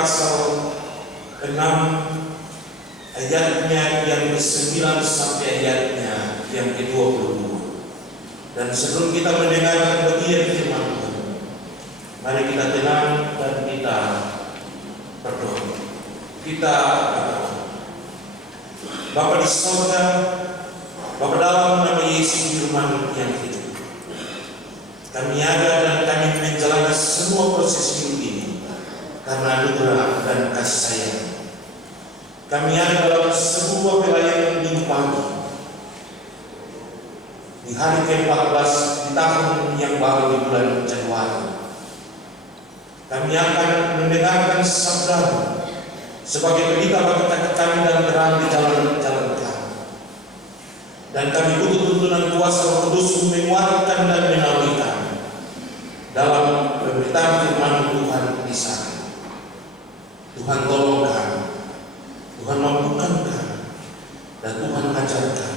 pasal 6 ayatnya yang ke-9 sampai ayatnya yang ke-22. Dan sebelum kita mendengarkan bagian firman Tuhan, mari kita tenang dan kita berdoa. Kita berdoa. Bapa di surga, Bapa dalam nama Yesus firman yang hidup, kami ada dan kami menjalani semua proses hidup ini karena anugerah dan kasih sayang. Kami ada dalam sebuah pelayanan minggu pagi di hari ke-14 di tahun yang baru di bulan Januari. Kami akan mendengarkan sabda sebagai pelita bagi kami dan terang di jalan-jalan kami. Dan kami butuh tuntunan kuasa Roh Kudus menguatkan dan menaungi kami dalam pemberitaan firman Tuhan di sana. Tuhan tolong kami, Tuhan mampukan kami, dan Tuhan ajarkan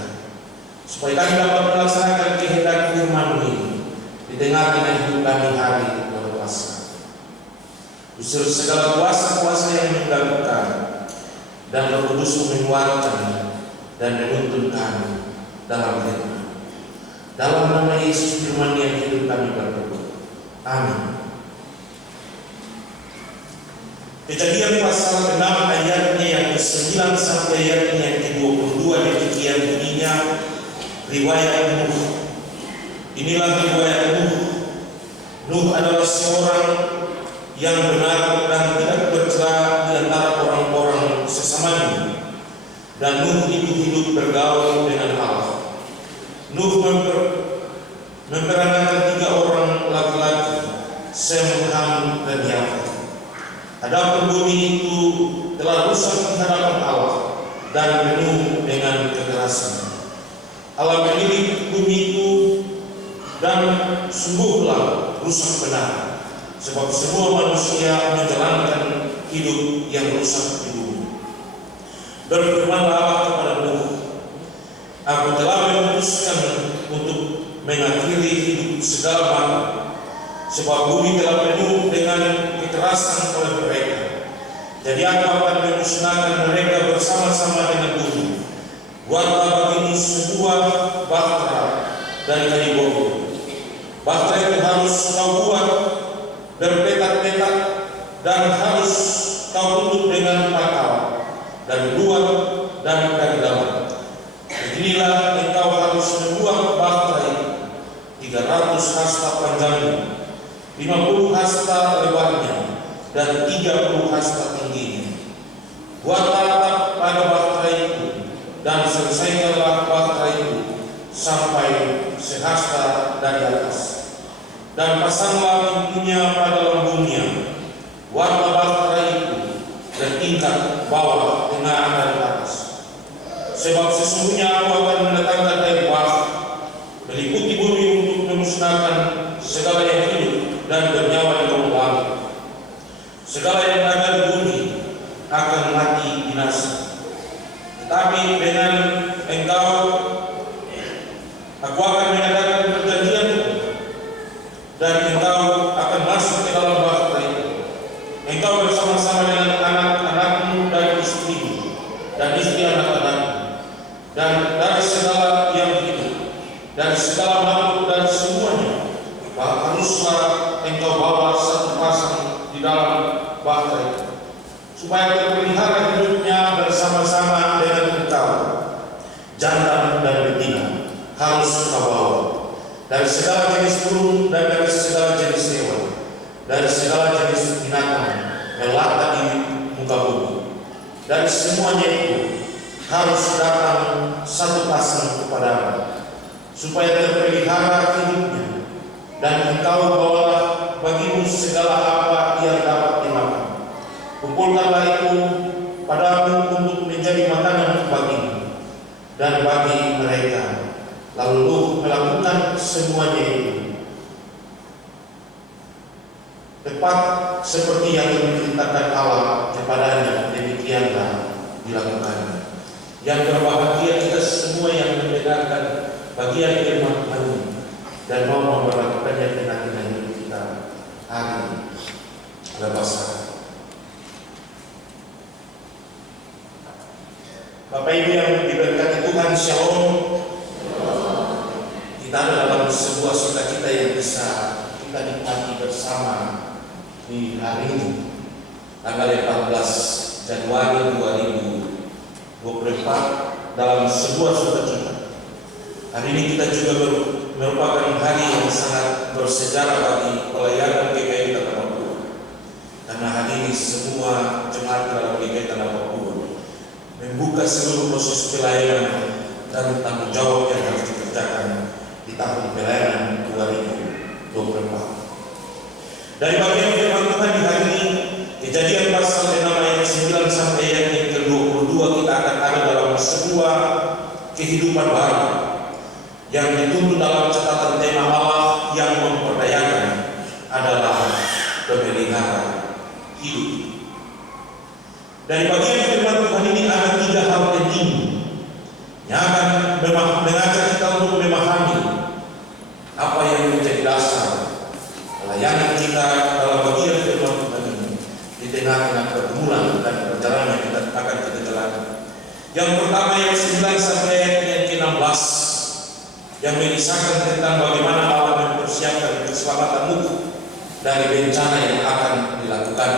supaya kami dapat melaksanakan kehendak firman ini di tengah-tengah hidup kami hari berpuasa. Usir segala kuasa-kuasa yang mengganggukan, dan Roh Kudus menguatkan dan menuntun kami dalam firman. Dalam nama Yesus firman yang hidup kami berdoa. Amin. Kejadian pasal 6 ayatnya yang ke-9 sampai ayatnya yang ke-22 demikian bunyinya riwayat Nuh. Inilah riwayat Nuh. Nuh adalah seorang yang benar dan tidak bercela di antara orang-orang sesamanya. Dan Nuh itu hidup bergaul dengan Allah. Nuh memperanakan 3 orang laki-laki, Sem, Ham, dan Yafet. Adapun bumi itu telah rusak di hadapan Allah dan penuh dengan kekerasan. Allah memilih bumi itu dan sungguhlah rusak benar, sebab semua manusia menjalankan hidup yang rusak di bumi. Berfirmanlah Allah kepada Nuh, Aku telah memutuskan untuk mengakhiri hidup segala makhluk, sebab bumi telah penuh dengan kekerasan oleh mereka. Jadi aku akan memusnahkan mereka bersama-sama dengan bumi. Buatlah bagimu sebuah bahtera dari kayu bambu. Bahtera itu harus kau buat berpetak-petak dan harus kau tutup dengan pakal dari luar dan dari dalam. Beginilah engkau harus membuat bahtera itu 300 hasta panjangnya, 50 hasta lebarnya, dan 30 hasta tingginya. Buatlah atap pada bahtera itu dan selesaikanlah bahtera itu sampai sehasta dari atas. Dan pasanglah pintunya pada lambungnya. Buatlah bahtera itu bertingkat bawah, tengah, dan atas. Sebab sesungguhnya aku akan mendatangkan dari bawah meliputi bumi untuk memusnahkan segala yang hidup dan bernyawa di bawah langit. Segala yang ada di bumi akan mati binasa. Tetapi dengan engkau aku akan mengadakan perjanjian dan engkau akan masuk ke dalam bahtera itu. Engkau bersama-sama dengan anak-anakmu dan istrimu dan istri anak-anakmu dan dari segala yang hidup dan segala makhluk dan semuanya, haruslah engkau bawa satu pasang di dalam bahtera itu, supaya terpelihara hidupnya bersama-sama dengan engkau. Jantan dan betina harus kau bawa dari segala jenis burung dan dari segala jenis hewan, dari segala jenis binatang melata di muka bumi. Dan semuanya itu harus datang satu pasang kepadamu, supaya terpelihara hidupnya. Dan engkau bawalah bagimu segala apa yang dapat dimakan. Kumpulkanlah itu padamu untuk menjadi makanan bagimu dan bagi mereka. Lalu Nuh melakukan semuanya itu tepat seperti yang diperintahkan Allah kepadanya, demikianlah dilakukannya. Yang berbahagia kita semua yang mendengarkan bagian firman Tuhan dan mau memperlakukannya dengan hidup kita hari lepas hari. Bapak Ibu yang diberkati Tuhan, Shalom. Kita ada dalam sebuah sukacita yang bisa kita nikmati bersama di hari ini, tanggal 14 Januari 2024, dalam sebuah sukacita. Hari ini kita juga merupakan hari yang sangat bersejarah bagi pelayanan GKI Tanah Papua, karena hari ini semua jemaat dalam GKI Tanah Papua membuka seluruh proses pelayanan dan tanggung jawab yang harus dikerjakan di tahun pelayanan 2024. Dari bagian firman Tuhan di hari ini, Kejadian pasal 6 ayat 9 sampai ayat yang ke-22, kita akan ada dalam sebuah kehidupan baru yang dituntut dalam catatan tema Allah yang memperdayakan adalah pemelihara hidup. Dari bagian firman Tuhan ini ada 3 hal penting yang akan mengajak kita untuk memahami apa yang menjadi dasar pelayanan kita dalam bagian firman Tuhan ini di tengah-tengah pergumulan dan perjalanan yang kita akan kita jalani. Yang pertama ayat 9 sampai ayat ke-16 yang mengisahkan tentang bagaimana Allah mempersiapkan keselamatanmu dari bencana yang akan dilakukan.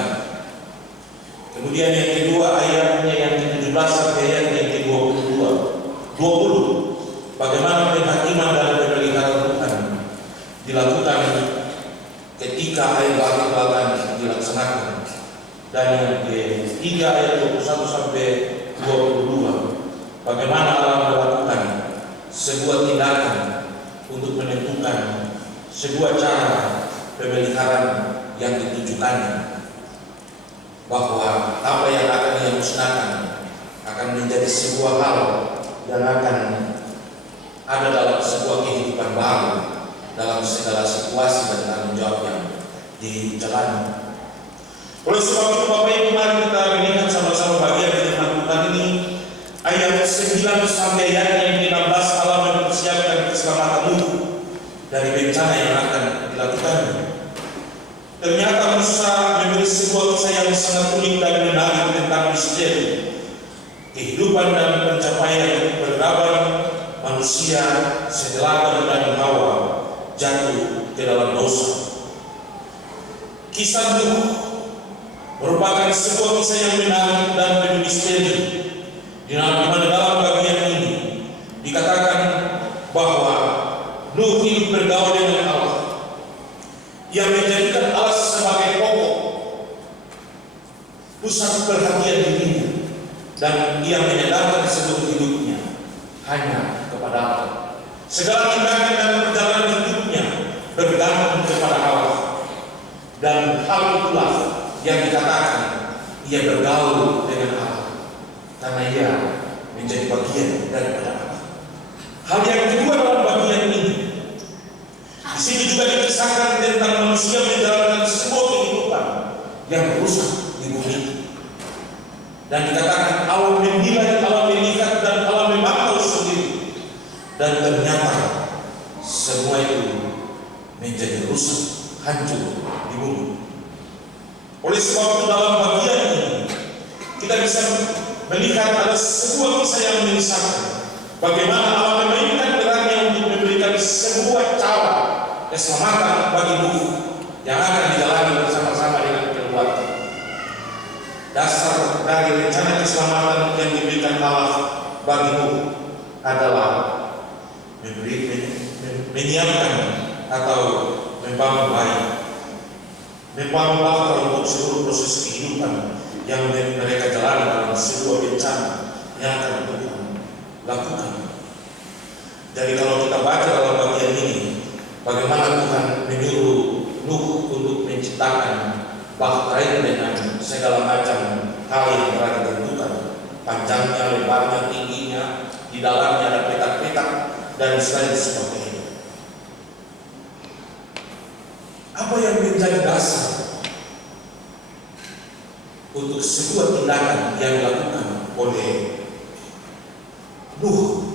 Kemudian yang kedua ayatnya yang ke-17 sampai ayat yang ke-20, bagaimana penghakiman dan pemeliharaan Tuhan dilakukan ketika air laut dilaksanakan. Dan yang ketiga ayat 21 sampai 22, bagaimana Allah melakukan sebuah tindakan untuk menentukan sebuah cara pemeliharaan yang ditujukannya, bahwa apa yang akan ia musnahkan akan menjadi sebuah hal yang akan ada dalam sebuah kehidupan baru dalam segala situasi dan tanggung jawab yang dijalani. Oleh sebab itu Bapak Ibu, mari kita melihat sama-sama bagian firman Tuhan ini, ayat 9 sampai ayat yang ke-16. Allah mempersiapkan keselamatanmu dari bencana yang akan dilakukan. Ternyata Musa memberi sebuah kisah yang sangat unik dan menarik tentang misteri kehidupan dan pencapaian peradaban manusia setelah Adam dan Hawa jatuh ke dalam dosa. Kisah Nuh merupakan sebuah kisah yang menarik dan penuh misteri, di mana dalam bagian ini dikatakan bahwa Nuh hidup bergaul dengan Allah, yang menjadikan Allah sebagai pokok pusat perhatian dirinya, dan ia menyandarkan seluruh hidupnya hanya kepada Allah. Segala tindakan dan perjalanan hidupnya bergantung kepada Allah, dan hal itulah yang dikatakan ia bergaul dengan Allah, karena ia menjadi bagian daripada Allah. Hal yang kedua dalam bagian ini, di sini juga dikisahkan tentang manusia menjalankan sebuah kehidupan yang rusak di bumi, dan dikatakan Allah menilai, Allah melihat, dan Allah memantau sendiri, dan ternyata semua itu menjadi rusak, hancur di bumi. Oleh sebab itu dalam bagian ini kita bisa melihat ada sebuah kisah yang mengisahkan bagaimana Allah memainkan perannya untuk memberikan sebuah cara keselamatan bagi Nuh yang akan dijalani bersama-sama dengan keluarga. Dasar dari rencana keselamatan yang diberikan Allah bagi Nuh adalah menyiapkan atau membangun baik, membangun bakal untuk seluruh proses kehidupan yang mereka jalani dalam sebuah bencana yang akan Tuhan lakukan. Jadi kalau kita baca dalam bagian ini, bagaimana Tuhan menyuruh Nuh untuk menciptakan bahtera dengan segala macam hal yang telah ditentukan, panjangnya, lebarnya, tingginya, di dalamnya ada petak-petak dan selain seperti itu. Apa yang menjadi dasar untuk sebuah tindakan yang dilakukan oleh Nuh?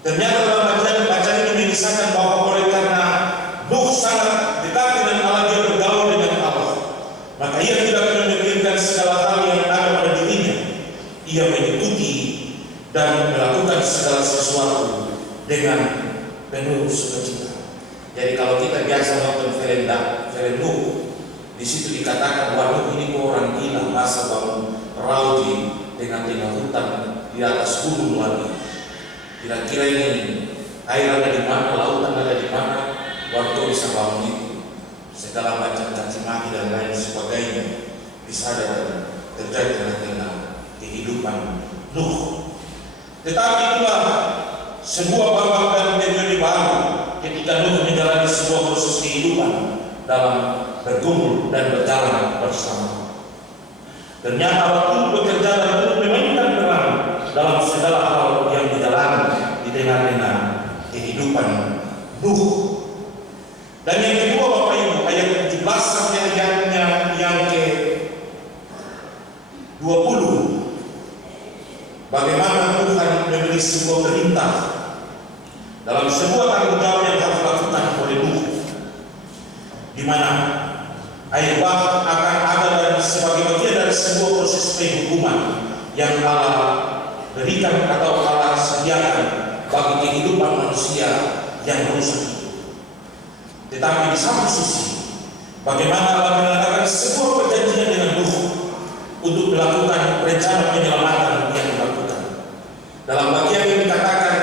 Ternyata dalam bacaan ini mengisahkan bahwa oleh karena Nuh sangat dekat dengan Allah, dia bergaul dengan Allah, maka ia tidak pernah memikirkan segala hal yang ada pada dirinya. Ia mengikuti sesuatu dengan penuh sukacita. Jadi kalau kita biasa nonton film Nuh, di situ dikatakan bahwa Nuh ini orang gila, masa bangun perahu di tengah-tengah hutan di atas gunung lagi. Kira-kira ini air ada di mana, lautan ada di mana, waktu bisa bangun itu. Segala macam caci maki dan lain sebagainya bisa ada terjadi tengah-tengah kehidupan Nuh. Tetapi itulah sebuah babak dan periode baru ketika Nuh menjalani sebuah proses kehidupan dalam bergumul dan berjalan bersama. Ternyata waktu bekerja dan turut memainkan peran dalam segala hal yang dijalani di tengah-tengah kehidupan Nuh. Dan yang kedua Bapak Ibu, ayat 17 sampai ayatnya yang ke-20, bagaimana Tuhan memberi sebuah perintah dalam sebuah tanggung jawab yang harus dilakukan oleh Nuh, di mana air bah akan ada dan sebagai bagian dari sebuah proses penghukuman yang Allah berikan atau Allah sediakan bagi kehidupan manusia yang rusak. Tetapi di satu sisi, bagaimana Allah mengadakan sebuah perjanjian dengan Nuh untuk melakukan rencana penyelamatan yang dilakukan. Dalam bagian yang dikatakan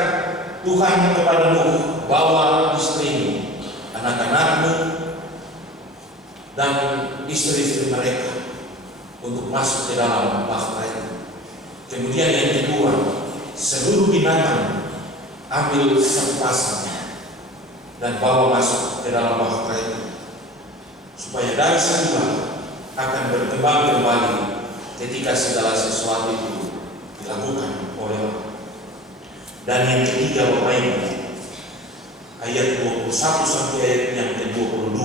Tuhan kepada Nuh, bawa istrimu, anak-anakmu, dan istri-istri mereka untuk masuk ke dalam bahtera itu. Kemudian yang kedua, seluruh binatang ambil satu pasang dan bawa masuk ke dalam bahtera itu, supaya dari sana akan berkembang kembali ketika segala sesuatu itu dilakukan oleh Allah. Dan yang ketiga Bapak Ibu, ayat 21 sampai ayat yang ke-22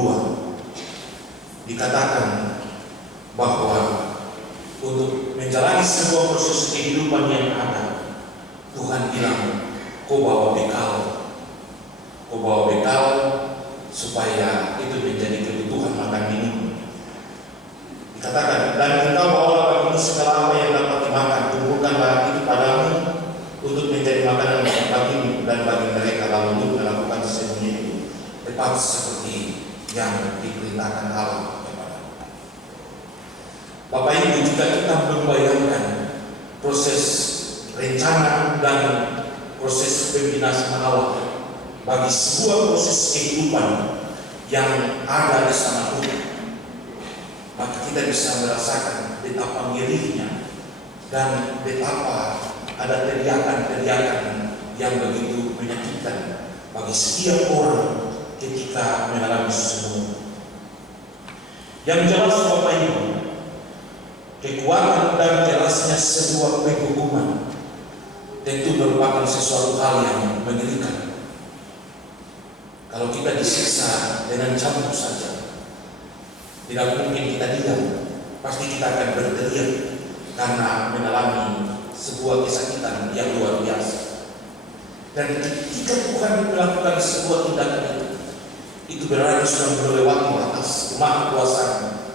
dikatakan bahwa untuk menjalani sebuah proses kehidupan yang ada, Tuhan bilang, kau bawa bekal supaya itu menjadi kebutuhan makan minum. Dikatakan, dan engkau bawalah bagimu segala apa yang dapat dimakan, kumpulkanlah itu padamu untuk menjadi makanan bagimu dan bagi mereka, lalu untuk melakukan semuanya itu tepat seperti yang diperintahkan Allah kepada. Bapak Ibu, jika kita membayangkan proses rencana dan proses pembinaan Allah bagi sebuah proses kehidupan yang ada di sana pun, maka kita bisa merasakan betapa ngerinya dan betapa ada teriakan-teriakan yang begitu menyakitkan bagi setiap orang ketika mengalami semua. Yang jelas Bapak Ibu, kekuatan dan jelasnya sebuah penghukuman tentu merupakan sesuatu hal yang mengerikan. Kalau kita disiksa dengan cambuk saja, tidak mungkin kita diam, pasti kita akan berteriak karena mengalami sebuah kesakitan yang luar biasa. Dan ketika Tuhan melakukan sebuah tindakan itu berarti sudah melewati batas kemahakuasaan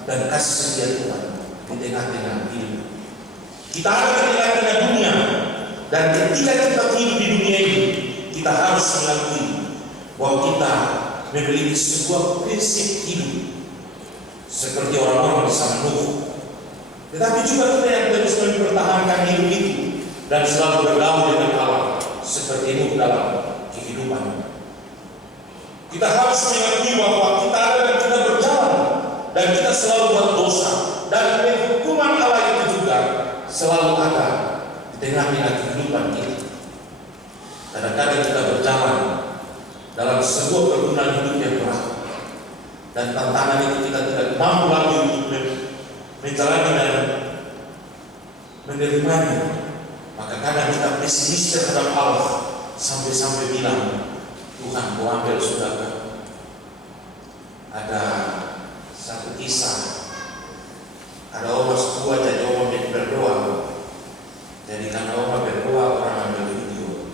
dan kasih setia Tuhan di tengah-tengah hidup. Kita ada di tengah-tengah dunia, dan ketika kita hidup di dunia ini, kita harus mengakui bahwa kita memiliki sebuah prinsip hidup seperti orang-orang di zaman Nuh. Tetapi juga kita yang terus mempertahankan hidup itu dan selalu bergaul dengan Allah seperti Nuh dalam kehidupan. Kita harus mengakui bahwa kita ada dan kita berjalan dan kita selalu buat dosa, dan hukuman Allah itu juga selalu ada di tengah-tengah kehidupan kita. Kadang-kadang kita berjalan dalam sebuah pergumulan hidup yang berat, dan tantangan itu kita tidak mampu lagi untuk menjalani dan menerimanya. Maka kadang kita pesimis terhadap Allah sampai-sampai bilang, Tuhan, kau ambil sudah. Ada satu kisah, ada orang sebuah jadi orang yang berdoa. Jadi karena orang berdoa, orang ambil video,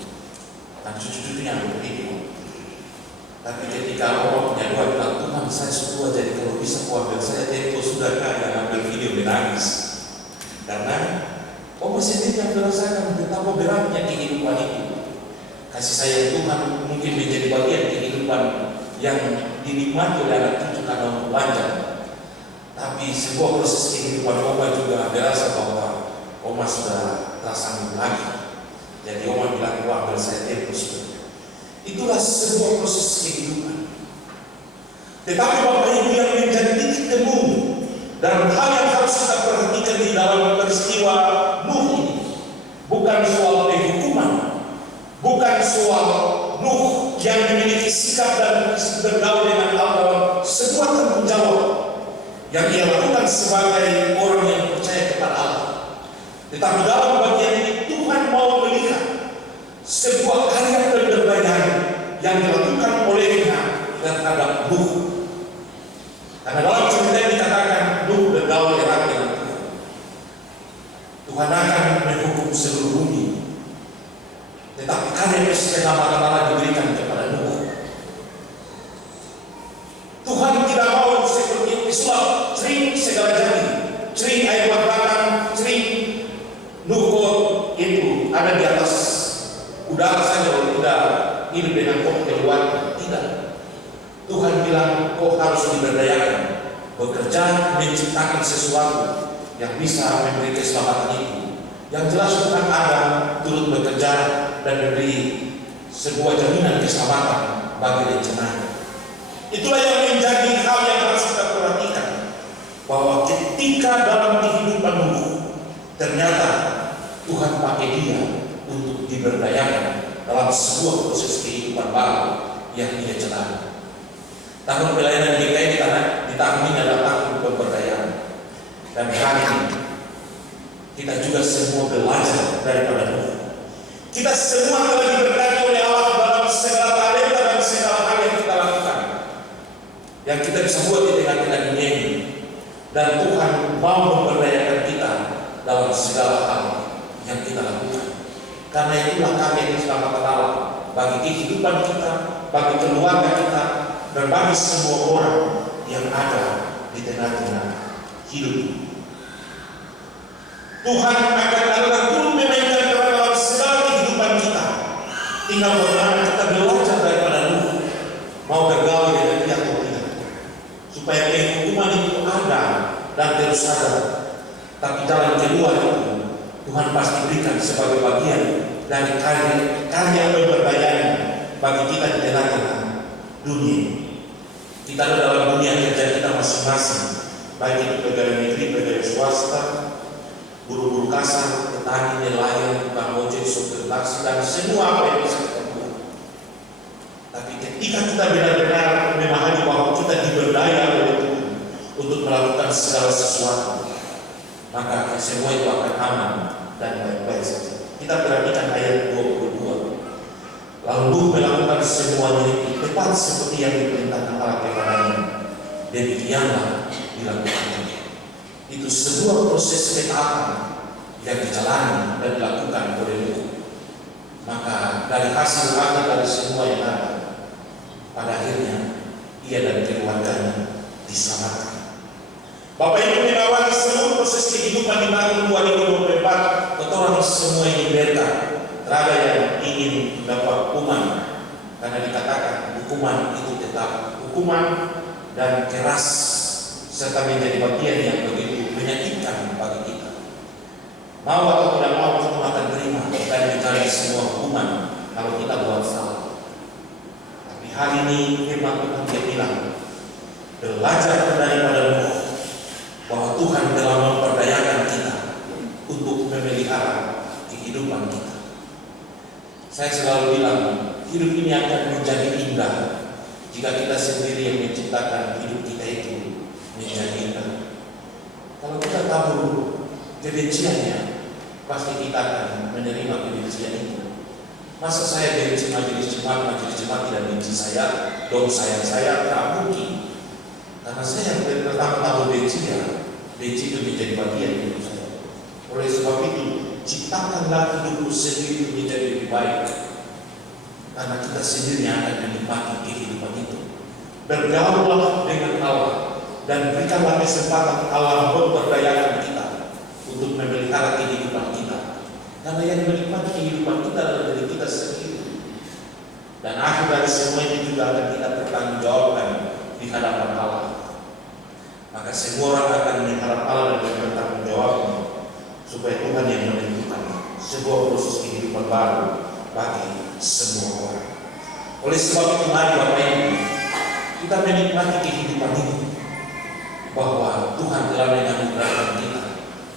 dan cucu-cucunya ambil video. Tapi ketika orang punya doa bilang, Tuhan saya sebuah, jadi kalau bisa kau ambil saya tempo sudah kaya ambil video menangis. Karena orang sendiri yang merasakan betapa beratnya kehidupan itu. Kasih sayang Tuhan mungkin menjadi bagian kehidupan yang dinikmati oleh anak cucu karena umur panjang. Tapi sebuah proses kehidupan Oma juga berasa bahwa Oma sudah tak sanggup lagi. Jadi Oma bilang, wah ambil saya terus. Itulah sebuah proses kehidupan. Tetapi Bapak Ibu yang menjadi titik temu dan hal yang harus kita perhatikan di dalam peristiwa Nuh ini, bukan soal penghukuman, bukan soal Nuh yang memiliki sikap dan bergaul dengan Allah, sebuah tanggung jawab yang ia lakukan sebagai orang yang percaya kepada Allah. Tetapi dalam bagian ini Tuhan mau melihat sebuah karya pemberdayaan yang dilakukan olehnya terhadap Nuh. Karena dalam cerita ini dikatakan Nuh bergaul erat dengan Tuhan. Tuhan akan menghukum seluruh bumi. Tetapi karya keselamatan Allah diberikan kepada Nuh. Tuhan tidak mau seperti pesulap sering segala jadi, sering air bahkan, sering Nuh itu ada di atas udara saja, kalau tidak hidup dengan kok keluar. Tidak. Tuhan bilang kau harus diberdayakan, bekerja menciptakan sesuatu yang bisa memberi keselamatan itu. Yang jelas Tuhan ada turut bekerja dan memberi sebuah jaminan keselamatan bagi rencananya. Itulah yang menjadi hal yang harus kita perhatikan, bahwa ketika dalam kehidupan Nuh ternyata Tuhan pakai dia untuk diberdayakan dalam sebuah proses kehidupan baru yang dia jalani. Tahun pelayanan GKI di tahun ini adalah tahun pemberdayaan. Dan hari ini kita juga semua belajar daripada Nuh. Kita semua telah diberkati oleh Allah dalam segala talenta dan segala hal yang kita lakukan, yang kita bisa buat di tengah-tengah dunia ini. Dan Tuhan mau memberdayakan kita dalam segala hal yang kita lakukan. Karena itulah karya keselamatan Allah bagi kehidupan kita, bagi keluarga kita, dan bagi semua orang yang ada di tengah-tengah hidup ini. Tuhan akan turut memainkan peran dalam segala kehidupan kita. Tinggal bagaimana kita belajar daripada Nuh, mau bergaul dengan dia atau tidak, supaya penghukuman itu ada dan terus ada. Tapi jalan kedua itu Tuhan pasti berikan sebagai bagian dari karya pemberdayaan bagi kita di tengah-tengah dunia. Kita ada dalam dunia kerja kita masing-masing, baik itu pegawai negeri, pegawai swasta, buruh-buruh kasar, petani, nelayan, tukang ojek, sopir taksi, dan semua apa yang bisa kita buat. Tapi ketika kita benar-benar memahami bahwa kita diberdaya oleh Tuhan untuk melakukan segala sesuatu, maka semua itu akan aman dan baik-baik saja. Kita perhatikan ayat 22. Lalu Nuh melakukan semuanya itu tepat seperti yang diperintahkan Allah kepadanya. Demikianlah dilakukannya. Itu sebuah proses ketaatan yang dijalani dan dilakukan oleh Nuh. Maka dari hasil akhir dari semua yang ada, pada akhirnya ia dan keluarganya diselamatkan. Bapak Ibu mengawali seluruh proses kehidupan di tahun 2024, orang semua ini berkah. Terada yang ingin mendapat hukuman, karena dikatakan hukuman itu tetap hukuman dan keras, serta menjadi bagian yang begitu menyakitkan bagi kita. Mau atau tidak mau kita akan terima dan mencari semua hukuman kalau kita buat salah. Tapi hari ini firman Tuhan dia bilang, belajar daripada Nuh, bahwa Tuhan telah memperdayakan kita untuk memelihara kehidupan kita. Saya selalu bilang, hidup ini akan menjadi indah jika kita sendiri yang menciptakan hidup kita itu menjadi indah. Kalau kita tahu kebenciannya, pasti kita akan menerima kebencian itu. Masa saya benci majelis jemaat tidak benci saya, dong sayang saya, tak mungkin. Karena saya yang pertama tahu benci itu menjadi bagian hidup saya. Oleh sebab itu, ciptakanlah hidupmu sendiri menjadi lebih baik, karena kita sendiri yang akan menikmati kehidupan itu. Bergaullah dengan Allah dan berikanlah kesempatan Allah memberdayakan kita untuk memelihara kehidupan kita, karena yang menikmati kehidupan kita adalah diri kita sendiri. Dan akhir dari semua ini juga akan kita pertanggungjawabkan di hadapan Allah. Maka semua orang akan menghadap Allah dan bertanggungjawabnya, supaya Tuhan yang menentukan sebuah proses kehidupan baru bagi semua orang. Oleh sebab itu, mari Bapak Ibu, kita menikmati kehidupan ini, bahwa Tuhan telah menganugerahkan kita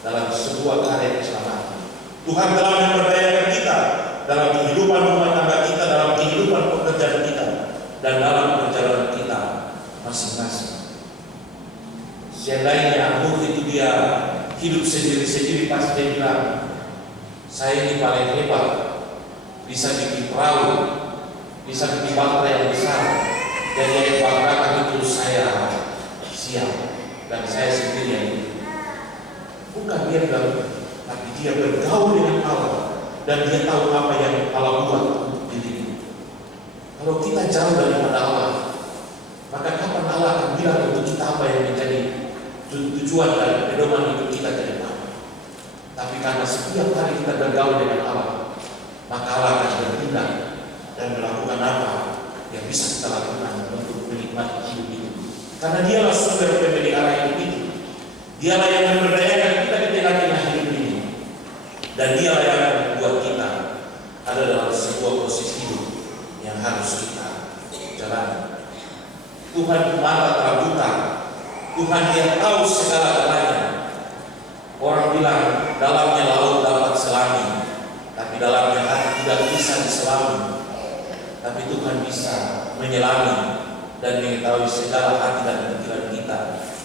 dalam sebuah karya keselamatan. Tuhan telah memberdayakan kita dalam kehidupan rumah tangga kita, dalam kehidupan pekerjaan kita, dan dalam perjalanan kita masing-masing. Seandainya Nuh itu dia hidup sendiri-sendiri, pasti dia bilang, saya ini paling hebat, bisa bikin perahu, bisa bikin bangkai yang besar, dan yang bangkakan itu saya siap, dan saya sendiri yang itu. Bukan dia bilang, tapi dia bergaul dengan Allah, dan dia tahu apa yang Allah buat untuk dirinya. Kalau kita jauh daripada Allah, maka kapan Allah akan bilang untuk kita apa yang menjadi tujuan dan pedoman hidup kita ke depan? Tapi karena setiap hari kita bergaul dengan Allah, maka Allah akan bertindak dan melakukan apa yang bisa kita lakukan untuk menikmati hidup itu. Karena dialah sumber pemelihara hidup itu. Dialah yang memberdayakan kita di tengah-tengah hidup ini. Dan dialah yang membuat kita ada dalam sebuah proses hidup yang harus kita jalani. Tuhan mata tak buta. Tuhan yang tahu segala-galanya. Orang bilang dalamnya laut dapat selami, tapi dalamnya hati tidak bisa diselami. Tapi Tuhan bisa menyelami dan mengetahui segala hati dan pikiran kita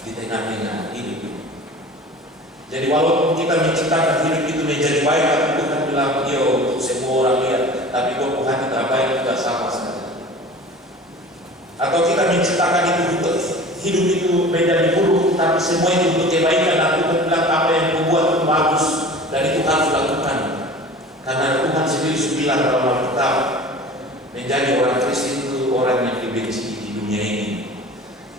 di tengah-tengah hidup ini. Jadi walaupun kita menciptakan hidup itu menjadi baik, tapi Tuhan bilang, yo untuk semua orang lihat, tapi kok hati terbaik tidak sama sekali. Atau kita menciptakan itu untuk hidup itu menjadi buruk, tapi semua itu untuk kebaikan, dan Tuhan bilang apa yang membuat itu bagus, dan itu harus dilakukan. Karena Tuhan sendiri sudah bilang dalam Alkitab, menjadi orang Kristen itu orang yang dibenci di dunia ini.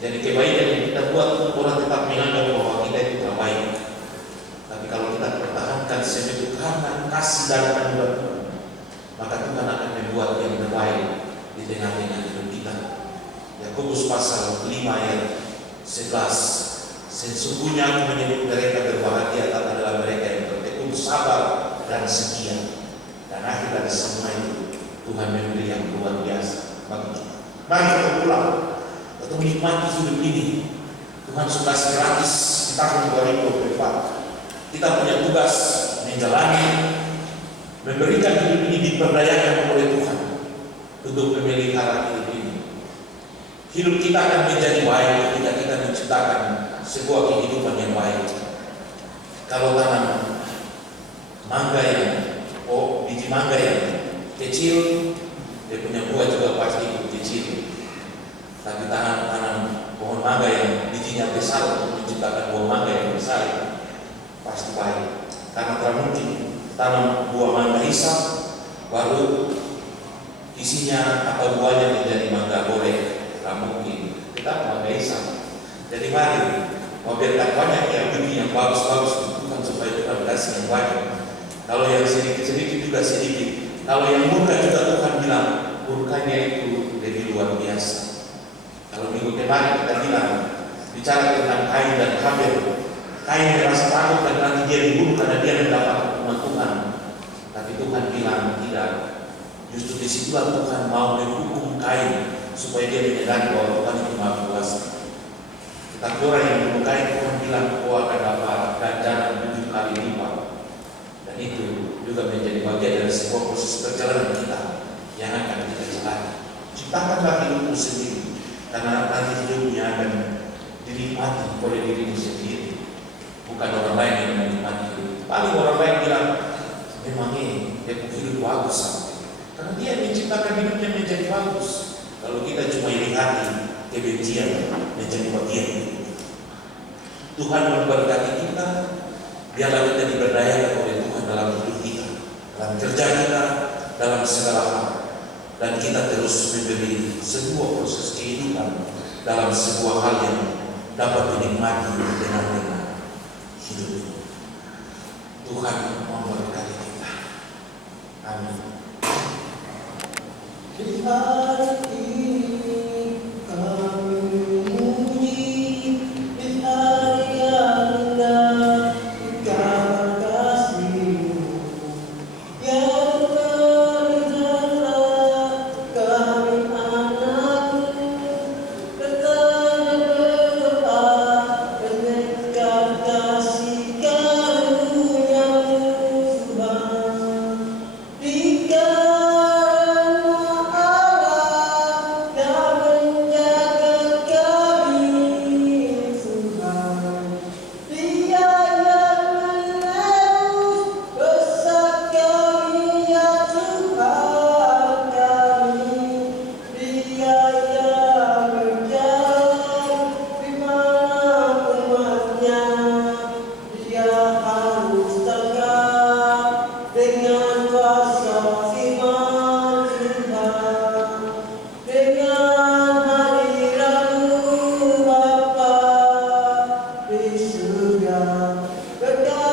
Jadi kebaikan yang kita buat, orang tetap menganggap bahwa kita itu terbaik. Tapi kalau kita pertahankan semua itu karena kasih dan anugerah Tuhan, maka Tuhan akan membuat yang terbaik di tengah-tengah hidup kita. Yakobus pasal 5 ayat 11, sesungguhnya aku menyebut mereka berbahagia adalah mereka yang bertekun sabar dan setia, dan akhir dari semua itu Tuhan memberi yang luar biasa bagi kita. Mari kita pulang untuk menikmati hidup ini. Tuhan sudah gratis di tahun 2024. Kita punya tugas menjalani, memberikan hidup ini diperdayakan oleh Tuhan untuk memelihara hidup ini. Hidup kita akan menjadi baik ketika kita menciptakan sebuah kehidupan yang baik. Kalau tanam mangga yang biji mangga yang kecil, dia punya buah juga pasti kecil. Tapi tanam pohon mangga yang bijinya besar untuk menciptakan buah mangga yang besar, pasti baik. Karena tidak mungkin tanam buah mangga hisap baru isinya atau buahnya menjadi mangga goreng. Tak mungkin, kita mangga hisap. Jadi mari membiarkan banyak yang biji yang bagus-bagus Tuhan supaya Tuhan kasih yang banyak. Kalau yang sedikit-sedikit juga sedikit. Kalau yang murka juga Tuhan bilang murkanya itu lebih luar biasa. Kalau minggu kemarin kita bilang bicara tentang Kain dan Habel. Kain merasa takut dan nanti dia dibunuh karena dia mendapat hukuman Tuhan. Tapi Tuhan bilang tidak. Justru disitulah Tuhan mau menghukum Kain supaya dia menyadari bahwa Tuhan itu Maha Kuasa. Tetapi orang yang membunuh Kain, Tuhan bilang kau akan dapat ganjaran 7 kali lipat. Dan itu juga menjadi bagian dari sebuah proses perjalanan kita yang akan kita jalani. Ciptakanlah hidupmu sendiri, karena nanti hidupnya akan dinikmati oleh dirimu sendiri, bukan orang lain yang menikmati hidup. Paling orang lain bilang memang ini dia hidup bagus, karena dia menciptakan hidupnya menjadi bagus. Kalau kita cuma iri hati, kebencian menjadi bagian. Tuhan memberkati kita, biarlah kita diberdayakan oleh Tuhan dalam hidup kita, dalam kerja kita, dalam segala hal. Dan kita terus memberi sebuah proses kehidupan dalam sebuah hal yang dapat dinikmati dengan hidup ini. Tuhan memberkati kita. Amin. Jadi Surga